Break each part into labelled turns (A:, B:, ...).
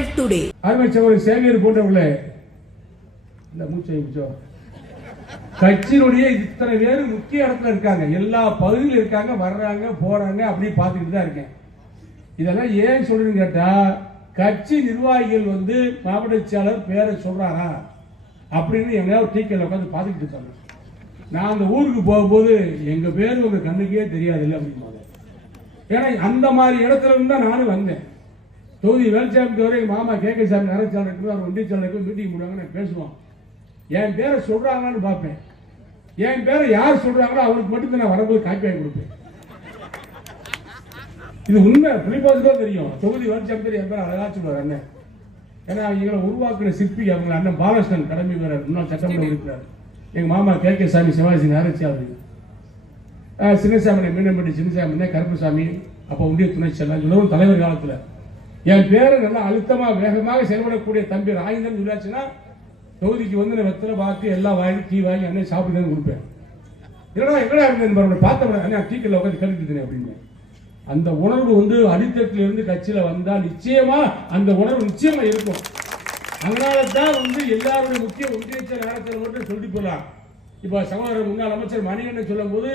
A: மக்கள் டுடே
B: அருமை சகோதரி சேவியர் போன்றவர்களே இந்த மூச்சை மிச்சம் கட்சியினுடைய இத்தனை பேர் முக்கிய இடத்துல இருக்காங்க. எல்லா பகுதியிலும் இருக்காங்க வர்றாங்க போறாங்க அப்படியே பார்த்துக்கிட்டு தான் இருக்கேன். இதெல்லாம் ஏன் சொல்றேன்னு கேட்டா கட்சி நிர்வாகிகள் வந்து மாவட்ட செயலர் பேரை சொல்றாரா? அப்படின்னு எங்கேயாவது டீக்கெல்ல உட்காந்து பார்த்துக்கிட்டு இருக்காங்க. நான் அந்த ஊருக்கு போகும்போது எங்க பேர் உங்க கண்ணுக்கே தெரியாது இல்லை அப்படின்னு ஏன்னா அந்த மாதிரி இடத்துல இருந்தா தான் நானும் வந்தேன். தொகுதி வேல்சாமி வரை எங்க மாமா கே கே சாமி நரச்சாலைக்கு அவர் ஒன்றியச்சாலைக்கு மீட்டிங் போடுவாங்க நான் பேசுவோம் என் பேரை சொல்றாங்களான்னு பார்ப்பேன். என் பேரை யார் சொல்றாங்களோ அவருக்கு மட்டும் நான் வரும்போது காப்பி வாங்கி கொடுப்பேன். இது உண்மை பிலிபாஸ் தான் தெரியும். தொகுதி வேல்சாமி என் பேர் அழகா சொல்லுவார் அண்ணன். ஏன்னா எங்களை உருவாக்குன சிற்பி அவங்க அண்ணன் பாலகிருஷ்ணன் கடமை வீரர். முன்னாள் சட்டமன்ற உறுப்பினர். எங்க மாமா கே கே சாமி சிவாஜி நரச்சாலை ஆஹ் சின்னசாமி மீனம்பட்டி சின்னசாமி கருப்புசாமி அப்போ ஒன்றிய துணை செல்லம் சொல்லவும் தலைவர் காலத்துல. என் பேரை நல்லா அழுத்தமாக வேகமாக செயல்படக்கூடிய தம்பி ராஜேந்திரன் சொல்லாச்சுன்னா தொகுதிக்கு வந்து நான் வெத்தலை பார்த்து எல்லாம் வாங்கி டீ வாங்கி அண்ணன் சாப்பிட்டு கொடுப்பேன். என்னடா எங்கடா இருந்தேன் பாருங்க பார்த்தவன அண்ணன் டீக்கல்ல உட்காந்து கண்டுட்டு அப்படின்னு. அந்த உணர்வு வந்து அடித்தட்டில் இருந்து கட்சியில் வந்தால் நிச்சயமா அந்த உணர்வு நிச்சயமா இருக்கும். அதனால தான் வந்து எல்லாருடைய முக்கிய ஒன்றியத்தில் நேரத்தில் மட்டும் சொல்லிட்டு போகலாம் இப்போ சகோதரர் முன்னாள் அமைச்சர் மணிகண்டன் சொல்லும் போது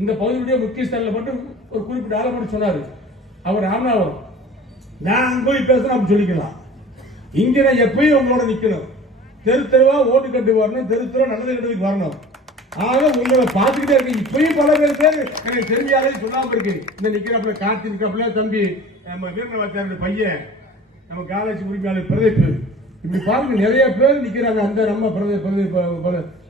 B: இந்த பகுதியுடைய முக்கியஸ்தரில் மட்டும் ஒரு குறிப்பிட்ட ஆளை மட்டும் சொன்னார். அவர் ராமநாதபுரம். நான் போய் பேசணும் அப்படி சொல்லிக்கலாம். இங்க நான் எப்பயும் உங்களோட நிக்கணும். தெரு தெருவா ஓட்டு கட்டு வரணும் தெரு தெருவா நல்லது கெட்டதுக்கு வரணும். ஆக உங்களை பார்த்துக்கிட்டே இருக்கு. இப்பயும் பல பேர் பேர் எனக்கு தெரிஞ்சாலே சொல்லாம இருக்கு. இந்த நிக்கிறப்பல காத்து நிக்கிறாப்புல தம்பி நம்ம வீரநவாச்சாரிய பையன் நம்ம காலேஜ் உரிமையாளர் பிரதீப். இப்படி பாருங்க நிறைய பேர் நிக்கிறாங்க. அந்த நம்ம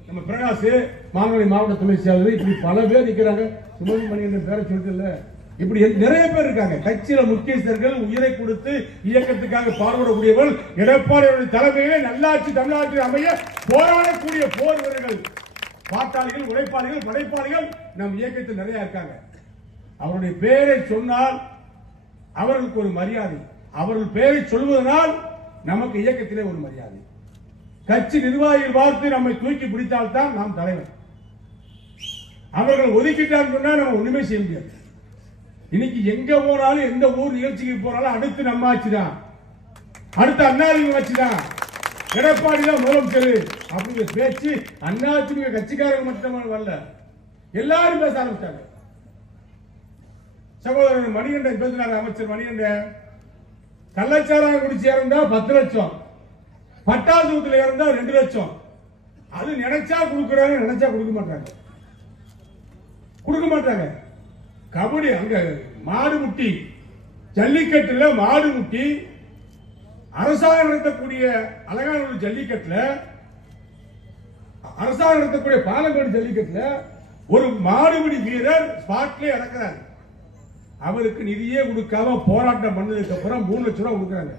B: நம்ம பிரகாஷ் மாநகரி மாவட்ட துணை செயலர் இப்படி பல பேர் நிக்கிறாங்க. சுமதி என்ற பேரை சொல்லிட்டு இப்படி நிறைய பேர் இருக்காங்க. கட்சியில முக்கியஸ்தர்கள் உயிரை கொடுத்து இயக்கத்துக்காக பாடுபடக்கூடியவர்கள் எடப்பாடியுடைய தலைமையிலே நல்லாட்சி தமிழ்நாட்டில் அமைய போராடக்கூடிய போர் வீரர்கள். பாட்டாளிகள் உழைப்பாளிகள் படைப்பாளிகள் நம் இயக்கத்தில் நிறைய இருக்காங்க. அவருடைய பெயரை சொன்னால் அவர்களுக்கு ஒரு மரியாதை. அவர்கள் பெயரை சொல்வதனால் நமக்கு இயக்கத்திலே ஒரு மரியாதை. கட்சி நிர்வாகிகள் பார்த்து நம்மை தூக்கி பிடித்தால்தான் நாம் தலைவர். அவர்கள் ஒதுக்கிட்டார் சொன்னால் நம்ம ஒண்ணுமே செய்ய முடியாது. இன்னைக்கு எங்க போனாலும் எந்த ஊர் நிகழ்ச்சிக்கு போனாலும் அடுத்து நம்ம ஆச்சுதான் அடுத்து அண்ணாதிமுக ஆச்சுதான் தான். எடப்பாடி தான் முதலமைச்சர். அப்படிங்கிற பேச்சு அண்ணாதிமுக கட்சிக்காரங்க மட்டும் வரல. எல்லாரும் பேச ஆரம்பிச்சாங்க. சகோதரர் மணிகண்டன் பேசினார் அமைச்சர் மணிகண்டன். கள்ளச்சாராயம் குடிச்சு இறந்தா பத்து லட்சம். பட்டாசுத்துல இறந்தா ரெண்டு லட்சம். அது நினைச்சா கொடுக்குறாங்க நினைச்சா கொடுக்க மாட்டாங்க. கொடுக்க மாட்டாங்க. கபடி அங்க மாடு முட்டி ஜல்லிக்கட்டுல மாடு முட்டி அரசாங்கம் நடத்தக்கூடிய அலங்காநல்லூர் ஜல்லிக்கட்டுல அரசாங்கம் நடத்தக்கூடிய பாலங்கோடு ஜல்லிக்கட்டுல ஒரு மாடுபிடி வீரர் ஸ்பாட்ல இறக்குறாரு. அவருக்கு நிதியே கொடுக்காம போராட்டம் பண்ணதுக்கு அப்புறம் மூணு லட்சம் ரூபா கொடுக்குறாங்க.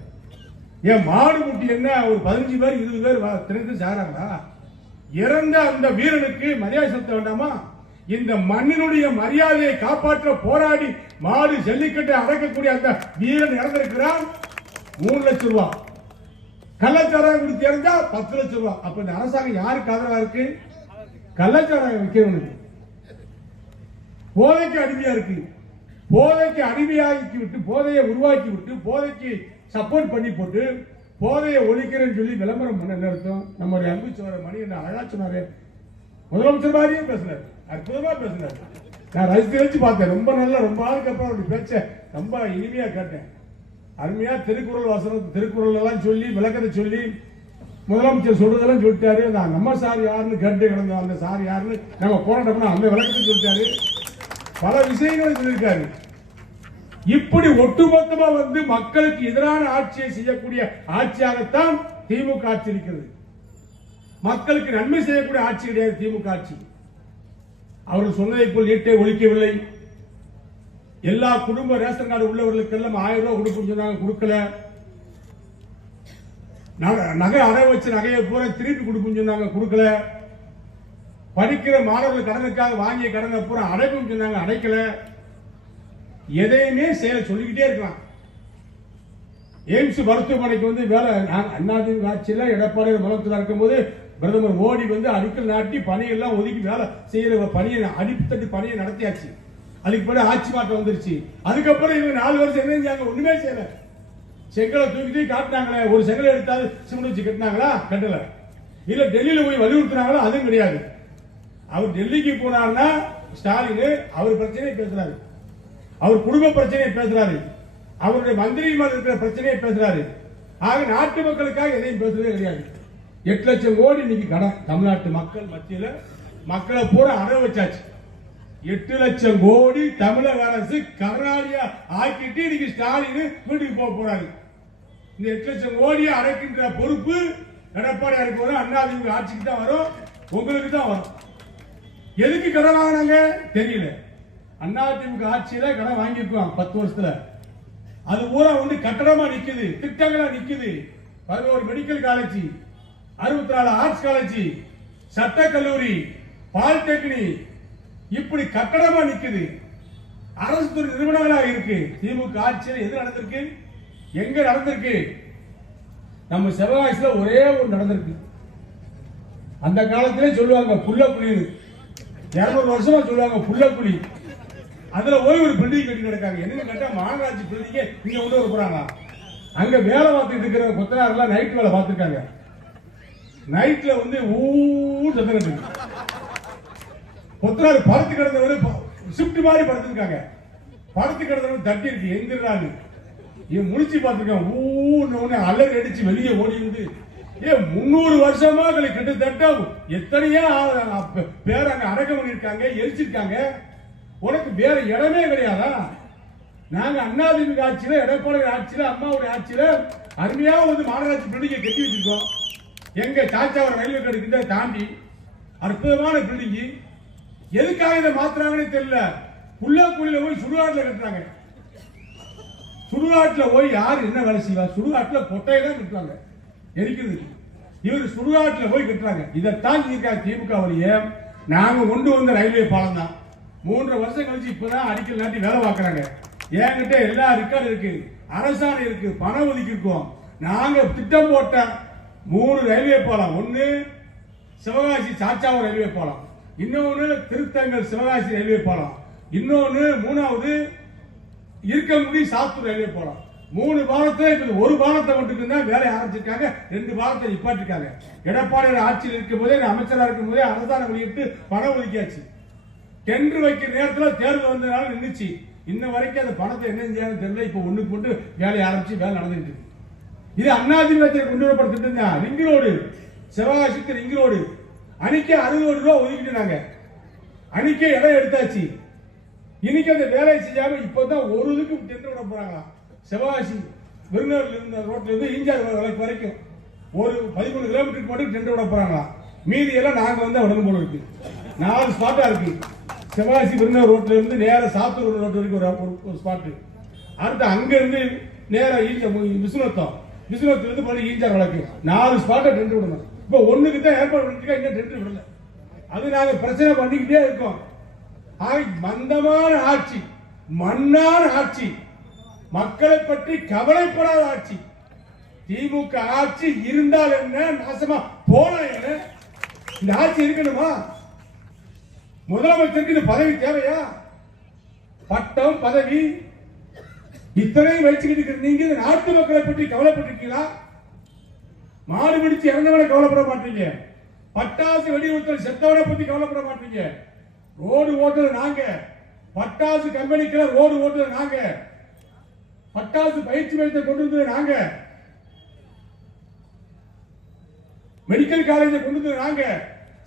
B: ஏன் மாடு முட்டி என்ன ஒரு பதினஞ்சு பேர் இருபது பேர் திரண்டு திறந்து சாராங்களா இறந்த அந்த வீரனுக்கு மரியாதை செலுத்த வேண்டாமா? இந்த மண்ணினுடைய மரியாதையை காப்பாற்ற போராடி மாடு ஜல்லிக்கட்டை அடக்கக்கூடிய அந்த வீரன் இறந்திருக்கிறான். மூணு லட்சம் ரூபாய் கள்ளச்சாராயம் குடித்து இறந்தா பத்து லட்சம் ரூபாய் அப்ப இந்த அரசாங்கம் யாருக்கு ஆதரவா இருக்கு? கள்ளச்சாராயம் விற்கிறவனுக்கு. போதைக்கு அடிமையா இருக்கு. போதைக்கு அடிமையாக்கி விட்டு போதையை உருவாக்கி விட்டு போதைக்கு சப்போர்ட் பண்ணி போட்டு போதையை ஒழிக்கிறேன்னு சொல்லி விளம்பரம் பண்ண நிறுத்தம் நம்முடைய அன்பு சோழ மணி என்ன அழகா சொன்னாரு. முதலமைச்சர் மாதிரியே பேசுறாரு. அற்புதமா பேசினார். நான் ரசித்து ரசித்து பார்த்தேன். ரொம்ப நல்லா ரொம்ப நாளுக்கு அப்புறம் அப்படி பேச்ச ரொம்ப இனிமையா கேட்டேன். அருமையா திருக்குறள் வசனம் திருக்குறள் எல்லாம் சொல்லி விளக்கத்தை சொல்லி முதலமைச்சர் சொல்றதெல்லாம் சொல்லிட்டாரு. அந்த நம்ம சார் யாருன்னு கேட்டு கிடந்தோம். அந்த சார் யாருன்னு நம்ம போராட்டம் அந்த விளக்கத்தை சொல்லிட்டாரு. பல விஷயங்களை சொல்லியிருக்காரு. இப்படி ஒட்டுமொத்தமா வந்து மக்களுக்கு எதிரான ஆட்சியை செய்யக்கூடிய ஆட்சியாகத்தான் திமுக ஆட்சி இருக்கிறது. மக்களுக்கு நன்மை செய்யக்கூடிய ஆட்சி கிடையாது திமுக ஆட்சி. அவர்கள் சொன்னதை போல் நீட்டை ஒழிக்கவில்லை. எல்லா குடும்ப ரேஷன் கார்டு உள்ளவர்களுக்கெல்லாம் ஆயிரம் ரூபாய் கொடுக்கணும்னு சொன்னாங்க கொடுக்கல. நகை- நகை அடை வச்ச நகையை பூரா திருப்பி கொடுக்கும் சொன்னாங்க கொடுக்கல. படிக்கிற மாணவர்கள் கடனுக்காக வாங்கிய கடனை பூரா அடைக்கும் சொன்னாங்க அடைக்கல. எதையுமே செய்ய சொல்லிக்கிட்டே இருக்கலாம். எய்ம்ஸ் மருத்துவமனைக்கு வந்து வேலை நான் அண்ணாதிமுக ஆட்சியில் எடப்பாடி முதலமைச்சர் இருக்கும்போது பிரதமர் மோடி வந்து அடிக்கல் நாட்டி பணியெல்லாம் ஒதுக்கி வேலை செய்யற பணியை அடித்தட்டு பணியை நடத்தியாச்சு. அதுக்கு பிறகு ஆட்சி மாற்றம் வந்துருச்சு. அதுக்கப்புறம் இவங்க நாலு வருஷம் என்ன செஞ்சாங்க? ஒண்ணுமே செய்யல. செங்கலை தூக்கிட்டு காட்டினாங்களே ஒரு செங்கலை எடுத்தாது சிமெண்ட் வச்சு கட்டினாங்களா? கட்டல. இல்ல டெல்லியில போய் வலியுறுத்தினாங்களா? அதுவும் கிடையாது. அவர் டெல்லிக்கு போனார்னா ஸ்டாலின் அவர் பிரச்சனையை பேசுறாரு. அவர் குடும்ப பிரச்சனையை பேசுறாரு. அவருடைய மந்திரிமார் இருக்கிற பிரச்சனையை பேசுறாரு. ஆக நாட்டு மக்களுக்காக எதையும் பேசுறதே கிடையாது. எட்டு லட்சம் கோடி இன்னைக்கு கடன். தமிழ்நாட்டு மக்கள் மத்தியில் மக்களை பூரா அட வச்சாச்சு. எட்டு லட்சம் கோடி தமிழக அரசு கர்நாடியா ஆக்கிட்டு இன்னைக்கு ஸ்டாலின் வீட்டுக்கு போக போறாரு. இந்த எட்டு லட்சம் கோடியை அடைக்கின்ற பொறுப்பு எடப்பாடியாருக்கு வரும். அண்ணாதிமுக ஆட்சிக்கு தான் வரும். உங்களுக்கு தான் வரும். எதுக்கு கடன் வாங்கினாங்க தெரியல. அதிமுக ஆட்சியில கடன் வாங்கியிருக்கோம் பத்து வருஷத்துல. அது பூரா வந்து கட்டடமா நிக்குது திட்டங்களா நிக்குது. பதினோரு மெடிக்கல் காலேஜ் அறுபத்தி நாலு ஆர்ட்ஸ் காலேஜ் சட்ட கல்லூரி பாலிடெக்னிக் இப்படி கட்டடமா நிக்குது. அரசு துறை நிறுவனங்களா இருக்கு. திமுக ஆட்சியில் எது நடந்திருக்கு? எங்க நடந்திருக்கு? நம்ம சிவகாசியில ஒரே ஒரு நடந்திருக்கு. அந்த காலத்திலே சொல்லுவாங்க புள்ள புலின்னு இருநூறு வருஷமா சொல்லுவாங்க புள்ள புலி அதுல போய் ஒரு பில்டிங் கட்டி கிடக்காங்க என்னன்னு கேட்டா மாநகராட்சி பில்டிங்க இங்க கொண்டு வர போறாங்க. அங்க வேலை பார்த்துட்டு இருக்கிற கொத்தனார் எல்லாம் நைட் வேலை பார்த்துருக்காங்க. நைட்ல வந்து ஊ சத்தம் கட்டுது கொத்தனார் படுத்து கிடந்தவரு ஷிஃப்ட் மாதிரி படுத்துருக்காங்க. படுத்து கிடந்தவரு தட்டி இருக்கு எந்திராங்க இவன் முடிச்சு பார்த்துருக்கான் ஊன்னு உடனே அலறி அடிச்சு வெளியே ஓடி வந்து ஏ முன்னூறு வருஷமா அதுல கிட்டத்தட்ட எத்தனையோ பேர் அங்க அடக்கம் பண்ணிருக்காங்க எரிச்சிருக்காங்க. உனக்கு வேற இடமே கிடையாதா? நாங்க அண்ணாதிமுக ஆட்சியில எடப்பாடி ஆட்சியில அம்மாவுடைய ஆட்சியில அருமையா வந்து மாநகராட்சி பில்டிங்கை கட்டி வச்சிருக்கோம். எங்க சாச்சாவரம் ரயில்வே கடைக்கிட்ட தாண்டி அற்புதமான பில்டிங் எதுக்காக இதை மாத்துறாங்கன்னு தெரியல. புல்லாக்குழியில போய் சுடுகாட்டுல கட்டுறாங்க. சுடுகாட்டுல போய் யார் என்ன வேலை செய்வா? சுடுகாட்டுல பொட்டையை தான் கட்டுறாங்க எரிக்கிறது இவர் சுடுகாட்டுல போய் கட்டுறாங்க. இதைத்தான் செஞ்சிருக்காங்க திமுக வழிய. நாங்க கொண்டு வந்த ரயில்வே பாலம் தான். மூன்று வருஷம் கழிச்சு இப்பதான் அடிக்கல் நாட்டி வேலை பார்க்கறாங்க. என்கிட்ட எல்லா ரெக்கார்டு இருக்கு. அரசாணை இருக்கு. பணம் ஒதுக்கி இருக்கோம். நாங்க திட்டம் போட்ட மூணு ரயில்வே பாலம். ஒன்று சிவகாசி சாச்சாவூர் ரயில்வே பாலம். இன்னொன்னு திருத்தங்கல் சிவகாசி ரயில்வே பாலம். இன்னொன்னு மூணாவது இருக்கங்குடி சாத்தூர் ரயில்வே பாலம். மூணு பாலத்தை இப்போ ஒரு பாலத்தை மட்டும் தான் வேலை ஆரம்பிச்சிருக்காங்க. ரெண்டு பாலத்தை நிப்பாட்டிருக்காங்க. எடப்பாடியோட ஆட்சியில் இருக்கும் போதே அமைச்சராக இருக்கும் போதே அரசாங்கம் வெளியிட்டு பணம் ஒதுக்கியாச்சு. டெண்டர் வைக்கிற நேரத்தில் தேர்வு வந்ததுனால நின்றுச்சு இன்ன வரைக்கும் அந்த பணத்தை என்ன செஞ்சாங்கன்னு தெரியல. இப்போ ஒன்றுக்கு போட்டு வேலையை ஆரம்பிச்சு வேலை நடந்துட்டு இருக்கு. இது அண்ணாதிமுகத்தை கொண்டு வரப்பட்ட திட்டம் தான் ரிங் ரோடு சிவகாசிக்கு ரிங் ரோடு அணிக்கே அறுபது கோடி ஒதுக்கிட்டு ஒதுக்கிட்டாங்க அணிக்கே இடம் எடுத்தாச்சு. இன்னைக்கு அந்த வேலையை செய்யாம இப்பதான் ஒரு இதுக்கு டெண்டர் விட போறாங்களா சிவகாசி விருந்தூர்ல இருந்த ரோட்ல இருந்து ஈஞ்சார் வரைக்கும் வரைக்கும் ஒரு பதிமூணு கிலோமீட்டருக்கு மட்டும் டெண்டர் விட போறாங்களா மீதி எல்லாம் நாங்க வந்து உடனே போல இருக்கு. நாலு ஸ்பாட்டா இருக்கு. சிவகாசி விருந்தூர் ரோட்ல இருந்து நேர சாத்தூர் ரோட் வரைக்கும் ஒரு ஸ்பாட்டு அடுத்து அங்க இருந்து நேரா ஈஞ்ச விசுவத்தம் விசுவத்துல இருந்து ஈஞ்சார் வழக்கு நாலு ஸ்பாட்டை டெண்டர் விடணும். இப்போ ஒன்றுக்கு தான் ஏற்பாடு பண்ணிட்டு இன்னும் டெண்டர் விடல. அது நாங்கள் பிரச்சனை பண்ணிக்கிட்டே இருக்கோம். ஆக மந்தமான ஆட்சி மண்ணான ஆட்சி மக்களை பற்றி கவலைப்படாத ஆட்சி. திமுக ஆட்சி இருந்தால் என்ன நாசமா போன என்ன? இந்த ஆட்சி இருக்கணுமா? முதலமைச்சருக்கு இந்த பதவி தேவையா? பட்டம் பதவி இத்தனையும் வச்சுக்கிட்டு இருக்கிற நீங்க நாட்டு மக்களை பற்றி கவலைப்பட்டிருக்கீங்களா? மாடு பிடிச்சு இறந்தவனை கவலைப்பட மாட்டீங்க. பட்டாசு வெடிவுத்தல் செத்தவனை பத்தி கவலைப்பட மாட்டீங்க. ரோடு ஓட்டுறது நாங்க. பட்டாசு கம்பெனிக்கு ரோடு ஓட்டுறது நாங்க. பட்டாசு பயிற்சி மையத்தை கொண்டு வந்தது நாங்க. மெடிக்கல் காலேஜை கொண்டு வந்தது நாங்க.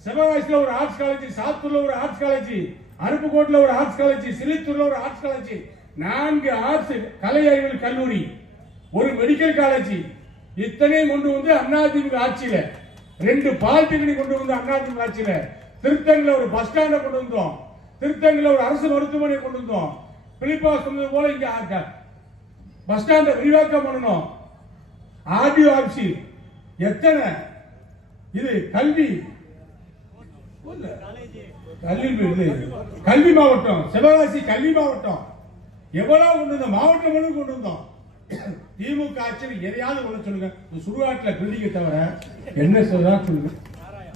B: சிவகாசியில ஒரு ஆர்ட்ஸ் காலேஜ் சாத்தூர்ல ஒரு ஆர்ட்ஸ் காலேஜ் அருப்புக்கோட்டில் ஒரு ஆர்ட்ஸ் காலேஜ் சிலித்தூர்ல ஒரு ஆர்ட்ஸ் காலேஜ். நான்கு ஆர்ட்ஸ் கலை அறிவியல் கல்லூரி ஒரு மெடிக்கல் காலேஜ் இத்தனையும் கொண்டு வந்து அதிமுக ஆட்சியில ரெண்டு பாலிடெக்னிக் கொண்டு வந்து அதிமுக ஆட்சியில திருத்தங்கல ஒரு பஸ் ஸ்டாண்ட கொண்டு வந்தோம். திருத்தங்கல ஒரு அரசு மருத்துவமனை கொண்டு வந்தோம். பிலிப்பா சொன்னது போல இங்க பஸ் ஸ்டாண்ட விரிவாக்கம் பண்ணணும். ஆர்டிஓ ஆபீஸ் எத்தனை? இது கல்வி. கல்வி கல்வி மாவட்டம். சிவகாசி கல்வி மாவட்டம். எவ்வளவு கொண்டு வந்தோம்? மாவட்டம் முழுவதும் கொண்டு வந்தோம். திமுக ஆட்சியில் எதையாவது ஒண்ணு சொல்லுங்க. இந்த சுடுகாட்டுல தவிர என்ன சொல்றா சொல்லுங்க.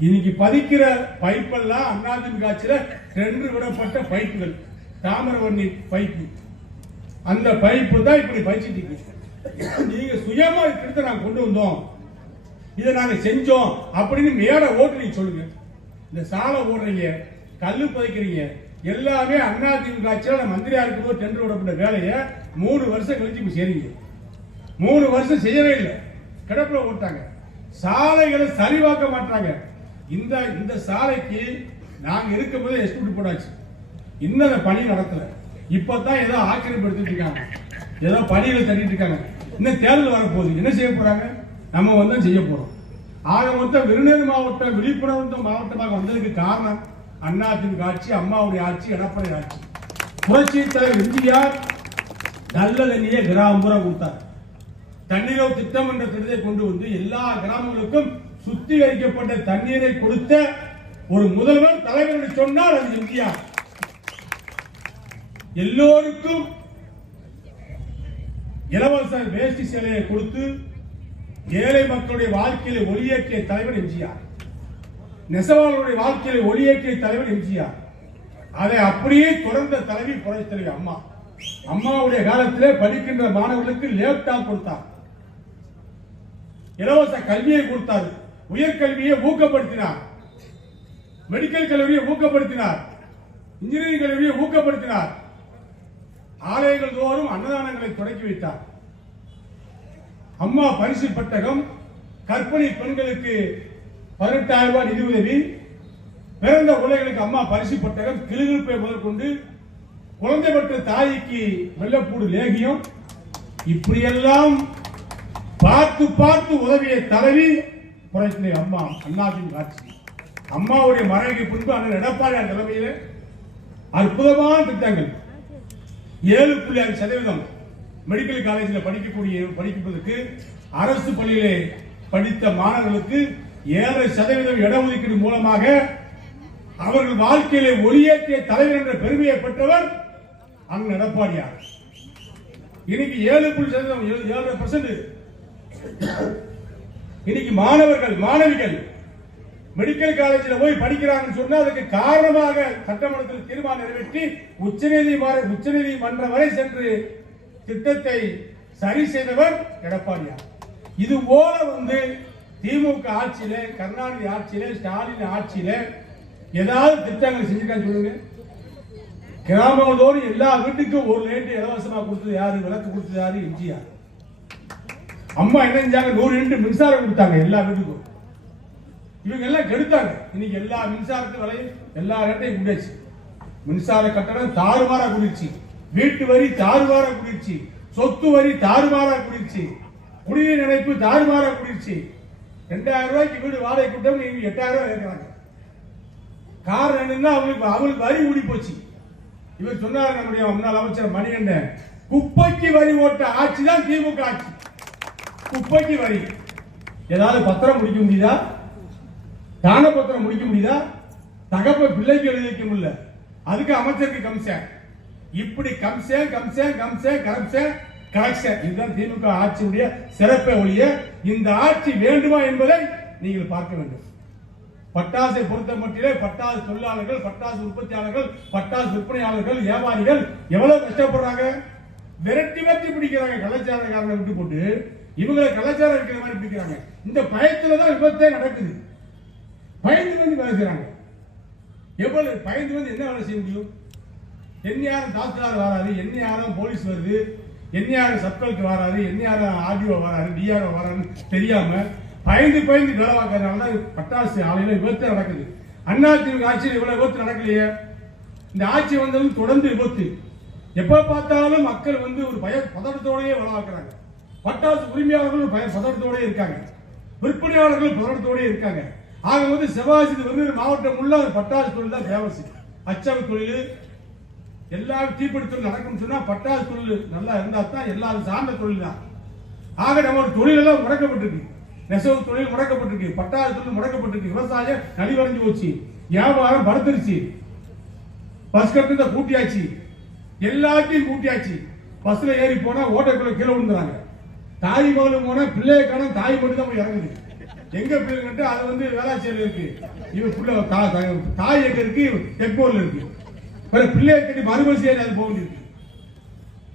B: இன்னைக்கு பதிக்கிற பைப்பெல்லாம் அதிமுக ஆட்சியில் டெண்டர் விடப்பட்ட பைப்புகள். தாமிரவர்ணி பைப்பு. அந்த பைப்பு தான் இப்படி பயிற்சிட்டு இருக்கு. நீங்க சுயமா திருத்த நாங்க கொண்டு வந்தோம். இதை நாங்க செஞ்சோம் அப்படின்னு மேல ஓட்டு நீங்க சொல்லுங்க. இந்த சாலை ஓடுறீங்க கல்லு பதிக்கிறீங்க எல்லாமே அண்ணா திமுக ஆட்சியில நான் மந்திரியா இருக்கும்போது டெண்டர் விடப்பட்ட வேலையை மூணு வருஷம் கழிச்சு இப்ப செய்றீங்க. மூணு வருஷம் செய்யவே இல்லை. கிடப்பில் ஓட்டாங்க சாலைகளை சரிவாக்க மாட்டாங்க. இந்த இந்த சாலைக்கு நாங்க இருக்கும்போது எஸ்டிமேட் போட்டாச்சு. இன்னும் அந்த பணி நடக்கல. இப்பதான் ஏதோ ஆக்கிரமிப்படுத்திட்டு இருக்காங்க. ஏதோ பணிகளை தள்ளிட்டு இருக்காங்க. இன்னும் தேர்தல் வரப்போகுது. என்ன செய்ய போறாங்க? நம்ம வந்து செய்ய போறோம். ஆக மொத்தம் விருதுநகர் மாவட்டம் விழிப்புணர்வு மாவட்டமாக வந்ததுக்கு காரணம் அண்ணாத்தின் ஆட்சி அம்மாவுடைய ஆட்சி எடப்பாடி ஆட்சி. புரட்சி தலைவர் எம்ஜிஆர் நல்ல தண்ணியை கிராமப்புறம் கொடுத்தார். தண்ணீரோ திட்டம் என்ற திட்டத்தை கொண்டு வந்து எல்லா கிராமங்களுக்கும் சுத்திகரிக்கப்பட்ட தண்ணீரை கொடுத்த ஒரு முதல்வர் தலைவர் என்று சொன்னால் அது எம்ஜிஆர். எல்லோருக்கும் இலவச வேஷ்டி சேலையை கொடுத்து ஏழை மக்களுடைய வாழ்க்கையில ஒளியேற்றிய தலைவர் எம்ஜிஆர். நெசவாளருடைய வாழ்க்கையில ஒளியேற்றிய தலைவர் எம்ஜிஆர். அதை அப்படியே தொடர்ந்த தலைவி புரட்சி தலைவி அம்மா. அம்மாவுடைய காலத்திலே படிக்கின்ற மாணவர்களுக்கு லேப்டாப் கொடுத்தார். இலவச கல்வியை கொடுத்தார். உயர்கல்வியை ஊக்கப்படுத்தினார். மெடிக்கல் கல்வியை ஊக்கப்படுத்தினார். இன்ஜினியரிங் கல்வியை ஊக்கப்படுத்தினார். ஆலயங்கள் தோறும் அன்னதானங்களை தொடக்கி வைத்தார். அம்மா பரிசு பெட்டகம் கற்பனை பெண்களுக்கு பதினெட்டாயிரம் ரூபாய் நிதி உதவி. பிறந்த குழந்தைகளுக்கு அம்மா பரிசு பட்டகம் கிளுகிழப்பை முதற்கொண்டு குழந்தை பெற்ற தாய்க்கு வெள்ளப்பூடு லேகியம். இப்படியெல்லாம் பார்த்து பார்த்து உதவிய தலைவி புரட்சி அம்மா அண்ணாவின் ஆட்சி அம்மாவுடைய மறைவுக்கு பின்பு அண்ணன் எடப்பாடியார் தலைமையில் அற்புதமான திட்டங்கள். ஏழு புள்ளி அஞ்சு சதவீதம் மெடிக்கல் காலேஜில் படிக்கக்கூடிய படிப்பதற்கு அரசு பள்ளியிலே படித்த மாணவர்களுக்கு ஏழரை சதவீதம் இடஒதுக்கீடு மூலமாக அவர்கள் வாழ்க்கையிலே ஒளியேற்றிய தலைவர் என்ற பெருமையை பெற்றவர் அங்கு எடப்பாடியார். இன்னைக்கு ஏழு புள்ளி சதவீதம் ஏழு- ஏழரை பர்சன்ட் இன்னைக்கு மாணவர்கள் மாணவிகள் மெடிக்கல் காலேஜில் போய் படிக்கிறாங்கன்னு சொன்னா அதுக்கு காரணமாக சட்டமன்றத்தில் தீர்மானம் நிறைவேற்றி உச்சநீதிமன்ற உச்சநீதிமன்றம் வரை சென்று திட்டத்தை சரி செய்தவர் எடப்பாடியார். இது போல வந்து திமுக ஆட்சியில கருணாநிதி ஆட்சியில ஸ்டாலின் ஆட்சியில ஏதாவது திட்டங்கள் செஞ்சுக்கான்னு சொல்லுங்க. கிராமங்களோடு எல்லா வீட்டுக்கும் ஒரு லைட் இலவசமா கொடுத்தது யாரு? விளக்கு கொடுத்தது யாரு? எம்ஜிஆர். அம்மா என்ன செஞ்சாங்க? நூறு யூனிட் மின்சாரம் கொடுத்தாங்க எல்லா வீட்டுக்கும். இவங்க எல்லாம் கெடுத்தாங்க. இன்னைக்கு எல்லா மின்சாரத்து விலையும் எல்லா ரேட்டையும் கூடியாச்சு மின்சார கட்டணம் தாறுமாறா கூடிருச்சு வீட்டு வரி தாறுமாறா கூடிருச்சு சொத்து வரி தாறுமாறா குடிச்சு குடிநீர் இணைப்பு தாறுமாறா குடிச்சு ரெண்டாயிரம் ரூபாய்க்கு வீடு வாடகை கொடுத்தவங்க நீங்க எட்டாயிரம் ரூபாய் கேட்கறாங்க. காரணம் என்னன்னா அவங்களுக்கு அவங்களுக்கு வரி ஊடி போச்சு. இவர் சொன்னார் நம்முடைய முன்னாள் அமைச்சர் மணிகண்டன் குப்பைக்கு வரி ஓட்ட ஆட்சி தான் திமுக ஆட்சி. குப்பைக்கு வரி. ஏதாவது பத்திரம் முடிக்க முடியுதா? தான பத்திரம் முடிக்க முடியுதா? தகப்ப பிள்ளைக்கு எழுதி வைக்க முடியல. அதுக்கு அமைச்சருக்கு கம்சேன். இப்படி கம்சேன் கம்சேன் கம்சேன் கரப்சன் கலெக்ஷன் இதுதான் திமுக ஆட்சியுடைய சிறப்பை ஒழிய இந்த ஆட்சி வேண்டுமா என்பதை நீங்கள் பார்க்க வேண்டும். பட்டாசை பொறுத்த மட்டிலே பட்டாசு தொழிலாளர்கள் பட்டாசு உற்பத்தியாளர்கள் பட்டாசு விற்பனையாளர்கள் வியாபாரிகள் எவ்வளவு கஷ்டப்படுறாங்க? விரட்டி விரட்டி பிடிக்கிறாங்க கலாச்சாரக்காரங்களை விட்டு போட்டு. இவங்களை கலாச்சாரம் இருக்கிற மாதிரி பிடிக்கிறாங்க. இந்த பயத்துல தான் விபத்தே நடக்குது. பயந்து வந்து வேலை செய்யறாங்க எவ்வளவு பயந்து வந்து என்ன வேலை செய்ய முடியும்? என்ன யாரும் தாசில்தார் வராது என்ன யாரும் போலீஸ் வருது. என்ன யாரும் சப் கலெக்டர் என்ன ஆர்டிஓ வராரு டிஆர்ஓ வராருன்னு தெரியாம பயந்து பயந்து வேலை பார்க்கறதுனால பட்டாசு ஆலையில விபத்து நடக்குது. அண்ணா திமுக ஆட்சியில் இவ்வளவு விபத்து நடக்கலையே. இந்த ஆட்சி வந்ததும் தொடர்ந்து விபத்து. எப்ப பார்த்தாலும் மக்கள் வந்து ஒரு பய பதட்டத்தோடயே வேலை பார்க்கறாங்க. பட்டாசு உரிமையாளர்கள் பய பதட்டத்தோடயே இருக்காங்க. விற்பனையாளர்கள் பதட்டத்தோடயே இருக்காங்க. ஆக வந்து செவ்வாய் விருதுநகர் மாவட்டம் உள்ள பட்டாசு தொழில் தான் ஃபேமஸ் அச்சக தொழில் எல்லா தீப்பிடி தொழில் நடக்கும் சொன்னா பட்டாசு தொழில் நல்லா இருந்தா தான் எல்லாரும் சார்ந்த தொழில் தான். ஆக நம்ம ஒரு தொழில் எல்லாம் முடக்கப்பட்டிருக்கு. நெசவு தொழில் முடக்கப்பட்டிருக்கு. பட்டாசு தொழில் முடக்கப்பட்டிருக்கு. விவசாயம் நலிவடைஞ்சு போச்சு. வியாபாரம் படுத்துருச்சு. பஸ் கட்டணத்தை கூட்டியாச்சு. எல்லாத்தையும் கூட்டியாச்சு. பஸ்ல ஏறி போனா ஓட்டக்குள்ள கீழே விழுந்துறாங்க. தாய் மகளும் போனா பிள்ளைய காணும். தாய் மட்டும் தான் போய் இறங்குது. எங்க பிள்ளைங்கட்டு அது வந்து வேளாச்சேரியில் இருக்கு. இவன் பிள்ளை தாய் எங்க இருக்கு எக்போர்ல இருக்கு. பிறகு பிள்ளையை கட்டி மறுபடியும் செய்யாது போக வேண்டியிருக்கு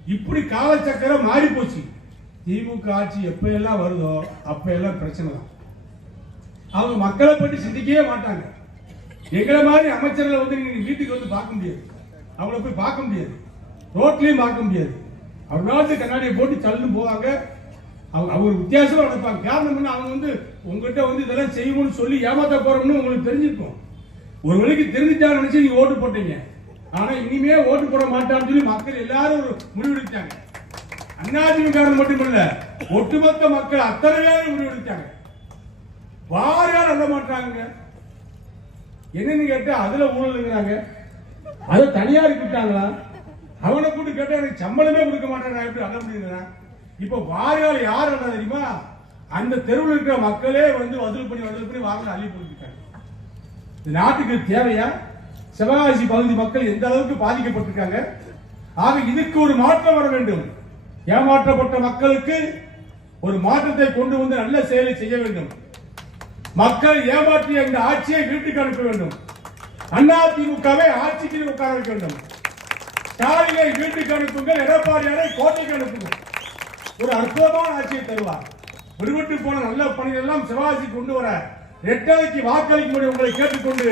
B: இப்படி காலச்சக்கரம் மாறி போச்சு திமுக ஆட்சி எப்ப எல்லாம் வருதோ அப்ப எல்லாம் பிரச்சனை தான் அவங்க மக்களை பற்றி சிந்திக்கவே மாட்டாங்க எங்களை மாதிரி அமைச்சர்களை வந்து நீங்க வீட்டுக்கு வந்து பார்க்க முடியாது அவங்கள போய் பார்க்க முடியாது ரோட்லயும் பார்க்க முடியாது அவங்க நாட்டு கண்ணாடியை போட்டு தள்ளுன்னு போவாங்க அவங்க அவங்க வித்தியாசமா நடப்பாங்க காரணம் என்ன அவங்க வந்து உங்ககிட்ட வந்து இதெல்லாம் செய்யணும்னு சொல்லி ஏமாத்த போறோம்னு உங்களுக்கு தெரிஞ்சிருக்கும் ஒரு வழிக்கு தெரிஞ்சுட்டா நினைச்சு நீங்க ஓட்டு போட்டீங்க ஆனா இனிமே ஓட்டு போட மாட்டான்னு சொல்லி மக்கள் எல்லாரும் ஒரு முடிவெடுத்தாங்க அதிமுக மட்டுமல்ல ஒட்டுமொத்த மக்கள் அத்தனை பேரும் முடிவெடுத்தாங்க வாரியார் அல்ல மாட்டாங்க. என்னன்னு கேட்டா அதுல ஊழலுங்கிறாங்க அதை தனியாருக்கு விட்டாங்களா அவனை கூட்டு கேட்டா எனக்கு சம்பளமே கொடுக்க மாட்டேன் எப்படி அள்ள முடியுங்கிறேன் இப்ப வாரியால் யார் அண்ணா தெரியுமா? அந்த தெருவில் இருக்கிற மக்களே வந்து வசூல் பண்ணி வசூல் பண்ணி வாரியார் அள்ளி கொடுத்துருக்காங்க இந்த நாட்டுக்கு தேவையா? சிவகாசி பகுதி மக்கள் எந்த அளவுக்கு பாதிக்கப்பட்டிருக்காங்க? ஆக இதுக்கு ஒரு மாற்றம் வர வேண்டும். ஏமாற்றப்பட்ட மக்களுக்கு ஒரு மாற்றத்தை கொண்டு வந்து நல்ல செயலை செய்ய வேண்டும். மக்கள் ஏமாற்றிய இந்த ஆட்சியை வீட்டுக்கு அனுப்ப வேண்டும். அண்ணா ஆட்சிக்கு உட்கார வைக்க வேண்டும். ஸ்டாலினை வீட்டுக்கு அனுப்புங்கள் எடப்பாடியாரை கோட்டைக்கு அனுப்புங்கள். ஒரு அற்புதமான ஆட்சியை தருவார். விடுவிட்டு போன நல்ல பணிகள் எல்லாம் சிவாஜி கொண்டு வர எட்டரைக்கு வாக்களிக்கும்படி உங்களை கேட்டுக்கொண்டு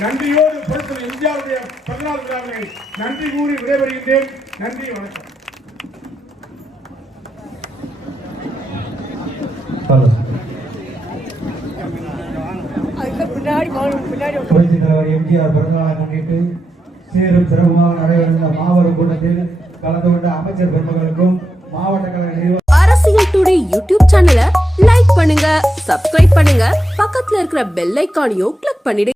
B: நன்றியோடு பொருட்கள் எம்ஜிஆருடைய பிறந்தநாள் விழாவை நன்றி கூறி விடைபெறுகின்றேன் நன்றி வணக்கம்.
C: புரட்சித் தலைவர் எம்ஜிஆர் பிறந்தநாளை முன்னிட்டு சீரும் சிறப்புமாக நடைபெறுந்த மாபெரும் கூட்டத்தில் கலந்து கொண்ட அமைச்சர் பெருமக்களுக்கும் மாவட்ட கழக நிர்வாக
D: டுடே யூடியூப் சேனலை லைக் பண்ணுங்க சப்ஸ்கிரைப் பண்ணுங்க. பக்கத்துல இருக்கிற பெல் ஐக்கானையும் கிளிக் பண்ணிடுங்க